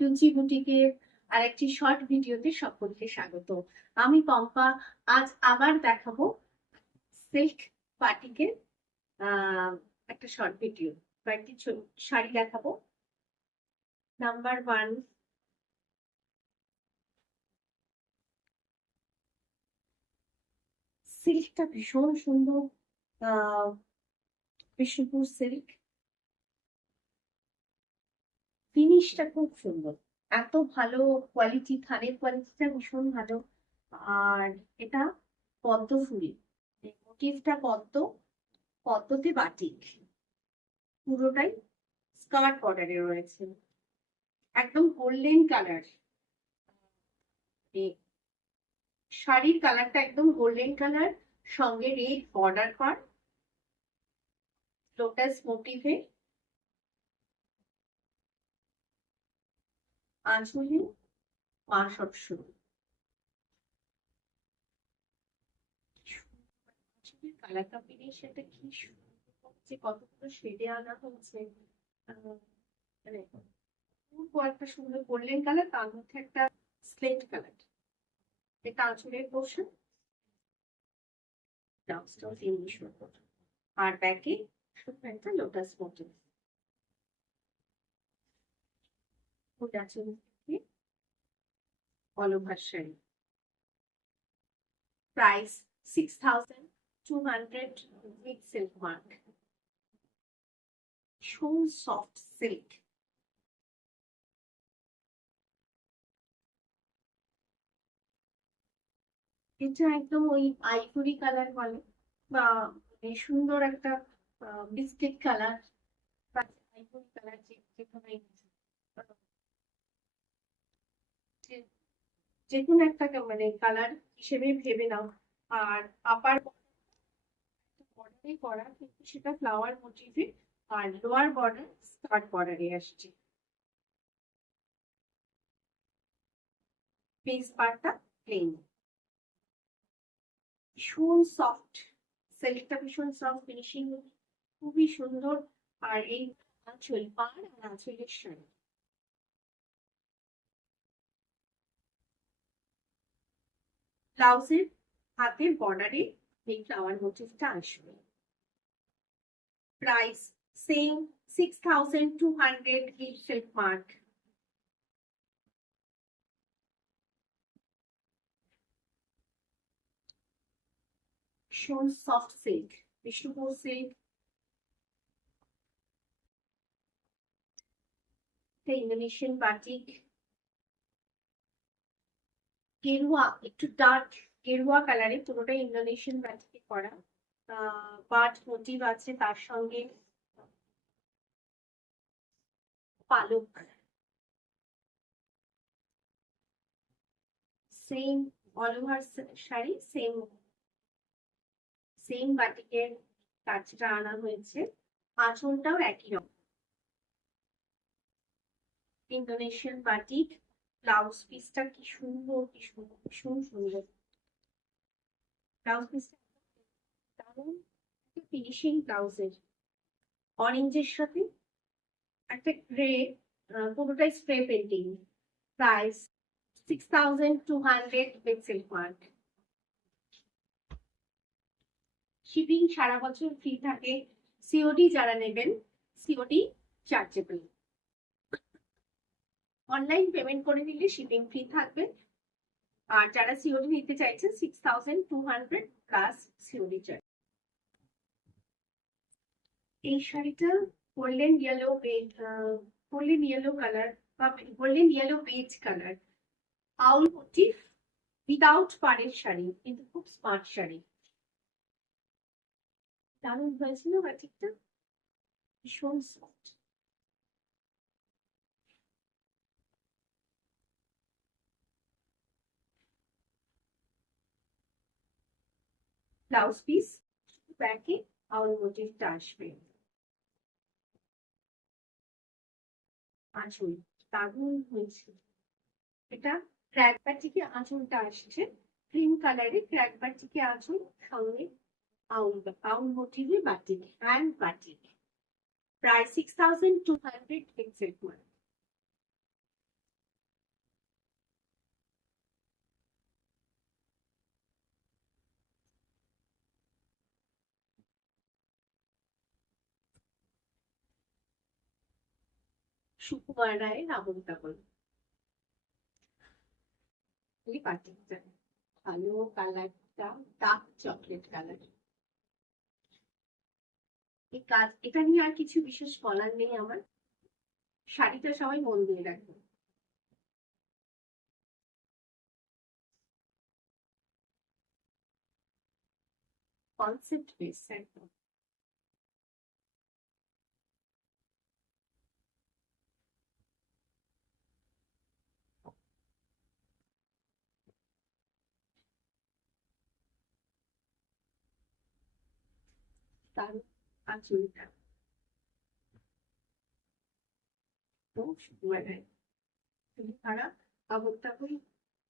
রুচি বুটিকের আরেকটি শর্ট ভিডিওতে সকলকে স্বাগত। আমি পম্পা। আজ আবার দেখাবো সিল্ক বাটিকের আহ একটা শর্ট ভিডিও, কয়েকটি শাড়ি দেখাবো। নাম্বার 1, সিল্কটা ভীষণ সুন্দর। আহ বিষ্ণুপুর সিল্ক, ফিনিশটা খুব সুন্দর, এত ভালো কোয়ালিটি, থানের কোয়ালিটিটা ভীষণ ভালো। আর এটা পদ্ম ফুল, মোটিভটা পদ্ম, পদ্মতে বাটিক, পুরোটাই স্কার্ট বর্ডারে রয়েছে, একদম গোল্ডেন কালার। শাড়ির কালারটা একদম গোল্ডেন কালার, সঙ্গে রেড বর্ডার পার, লোটাস মোটিভে, আঁচলে মা সবসময়। কালার কম্বিনেশনটা কি সুন্দর, যে কতগুলো শেডে আনা হয়েছে। মানে খুব একটা সুন্দর গোল্ডেন কালার, তার মধ্যে একটা স্লেট কালার। এটা আঁচলের পোর্শন, ব্লাউজটাও তেমনি সুন্দর। আর ব্যাকে শুধু একটা lotus motif. All over sari, price 6200 with silk mark. ভীষণ সফট সিল্ক, এটা একদম ওই আইভরি কালার বলে, বা সুন্দর একটা বিস্কিট কালার, বা আইভরি কালার, যেখানে যে কোনো একটা মানে কালার হিসেবে ভেবে নাও। আর আপার বর্ডারে করা, কিন্তু সেটা ফ্লাওয়ার মোটিভে, আর লোয়ার বর্ডার স্কার্ট বর্ডারে আসছে। বেস পার্টটা প্লেন, ভীষণ সফট সিল্কটা, ভীষণ সফট ফিনিশিং, খুবই সুন্দর। আর এই আঁচল, পাড় আর আঁচলের শাড়ি, ব্লাউজের হাতের বর্ডারে এই ফ্লাওয়ার মোটিভটা আসবে। Price same, 6200 with silk mark. ভীষণ soft silk, Bishnupur silk, Indonesian batik, গেরুয়া, একটু ডার্ক গেরুয়া কালারে, পুরোটাই ইন্দোনেশিয়ান বাটিকে করা। বাট মোটিভ আছে, তার সঙ্গে পালক, same all over sari, same same বাটিকের কাজটা আনা হয়েছে। আঁচলটাও একই রকম, ইন্দোনেশিয়ান বাটিক। ব্লাউজ পিসটা কি সুন্দর, কি সুন্দর, ভীষণ সুন্দর ব্লাউজ পিসটা, দারুণ ফিনিশিং ব্লাউজের। অরেঞ্জের সাথে একটা গ্রে, পুরোটাই spray painting. Price 6200 with silk mark. Shipping সারা বছর ফ্রি থাকে। সিওডি যারা নেবেন, সিওডি চার্জেবল। অনলাইন পেমেন্ট করে নিলে শিপিং ফ্রি থাকবে। আর যারা সিওডি নিতে চাইছেন, 6200 প্লাস সিওডি চার্জ। এই শাড়িটা golden yellow beige, golden yellow colour, বা golden yellow beige colour, owl motif, without পাড়ের শাড়ি, কিন্তু খুব স্মার্ট শাড়ি, দারুণ হয়েছিল বাটিকটা, ভীষণ সফট। ব্লাউজ পিস, ব্যাকে আউল মোটিভটা আসবে। আঁচল দারুণ হয়েছে। এটা ক্র্যাক বাটিকে আঁচলটা আসছে, ক্রিম কালারে ক্র্যাক বাটিকে আঁচল, সঙ্গে আউল আউল মোটিভে বাটিক, হ্যান্ড বাটিক। প্রায় 6200 পিক্সেল করে। সুকুমার রায়ের আবন্তাবন। এই বাটিকটা কালো কালারটা ডার্ক চকলেট কালার। এই কাজ এটা নিয়ে আর কিছু বিশেষ বলার নেই আমার। শাড়িটা সবাই মন দিয়ে রাখবে। কনসেপ্ট বেস একদম। তার আঁচলটা তো সুকুমার রায় খুবই খারাপ আবন্তাবন।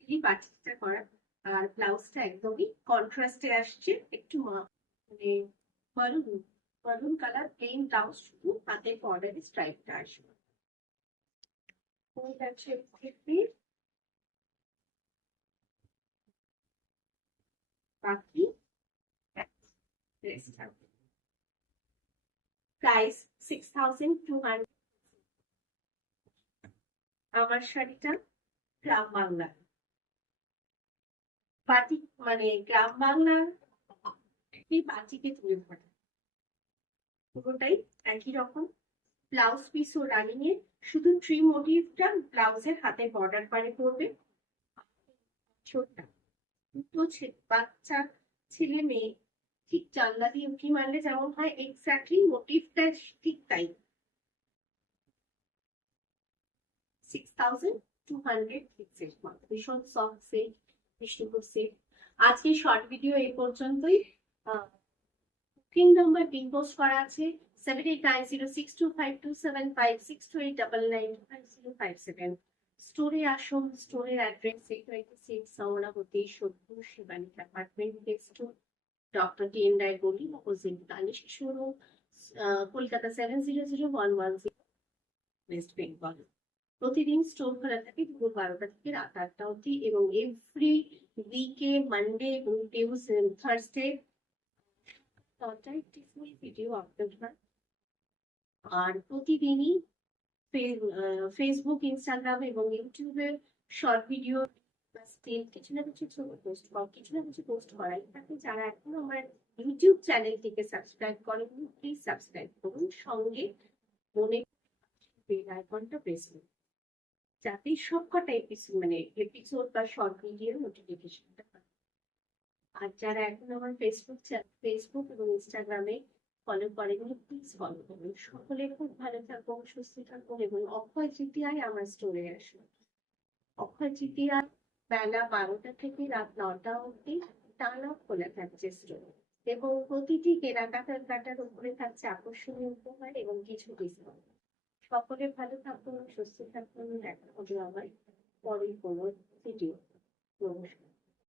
এই বাটিকটা করা। আর ব্লাউজটা একদমই কন্ট্রাস্টে আসছে, একটু মানে মারুন মারুন কালার প্লেন ব্লাউজ, শুধু হাতে বর্ডারে স্ট্রাইপটা আসবে। বাকি প্রাইস 6200। আমার শাড়িটা গ্রাম বাংলা বাটিক, মানে গ্রাম বাংলার এই বাটিকে তুলে ধরে পুরোটাই একই রকম। ব্লাউজ পিস ও রানিং এ শুধু ট্রি মোটিভটা ব্লাউজের হাতে বর্ডার পারে পড়বে। ছোটটা দুটো বাচ্চা ছেলে মেয়ে ঠিক জানলা দিয়ে উঁকি মারলে যেমন হয় এক্স্যাক্টলি মোটিভটা ঠিক তাই। 6200 পিক্সেল মাত্র, ভীষণ সফট সেট, বিষ্ণুপুর সেট। আজকে শর্ট ভিডিও এই পর্যন্তই। বুকিং নাম্বার পিন পোস্ট করা আছে 7890625275 6289995057। স্টোরে আসুন। স্টোরের অ্যাড্রেস 826 সৌরাবতী সত্তর Shibani apartment next to doctor T N Roy গলি, opposite Danish showroom, Kolkata 700110, West Bengal. প্রতিদিন স্টোর খোলা থাকে দুপুর 12টা থেকে রাত 8টা অবধি, এবং এভরি উইকে মানডে এবং থার্সডে 9টায় একটি ফুল ভিডিও আপলোড হয়। আর প্রতিদিনই ফেসবুক, ইনস্টাগ্রাম এবং ইউটিউবে শর্ট ভিডিও স্টিল কিছু না কিছু ছবি পোস্ট করা, কিছু না কিছু পোস্ট করাই থাকে। যারা এখনো আমার ইউটিউব চ্যানেলটিকে সাবস্ক্রাইব করেন, প্লিজ সাবস্ক্রাইব করুন, সঙ্গে মনে বেল আইকনটা প্রেস করুন, যাতে সবকটা এপিসোড মানে এপিসোড বা শর্ট ভিডিওর নোটিফিকেশনটা পায়। আর যারা এখন আমার ফেসবুক এবং ইনস্টাগ্রামে ফলো করেন, প্লিজ ফলো করুন। সকলে খুব ভালো থাকুন, সুস্থ থাকুন, এবং অক্ষয় তৃতীয়ায় আমার স্টোরে আসুন। অক্ষয় তৃতীয়া বেলা 12টা থেকে রাত 9টা অবধি টানা খোলা থাকছে স্টোর, এবং প্রতিটি কেনাকাটার উপরে থাকছে আকর্ষণীয় উপহার এবং কিছু ডিসকাউন্ট। সকলে ভালো থাকুন, সুস্থ থাকুন। দেখা হবে আমার পরের কোনো ভিডিও। নমস্কার।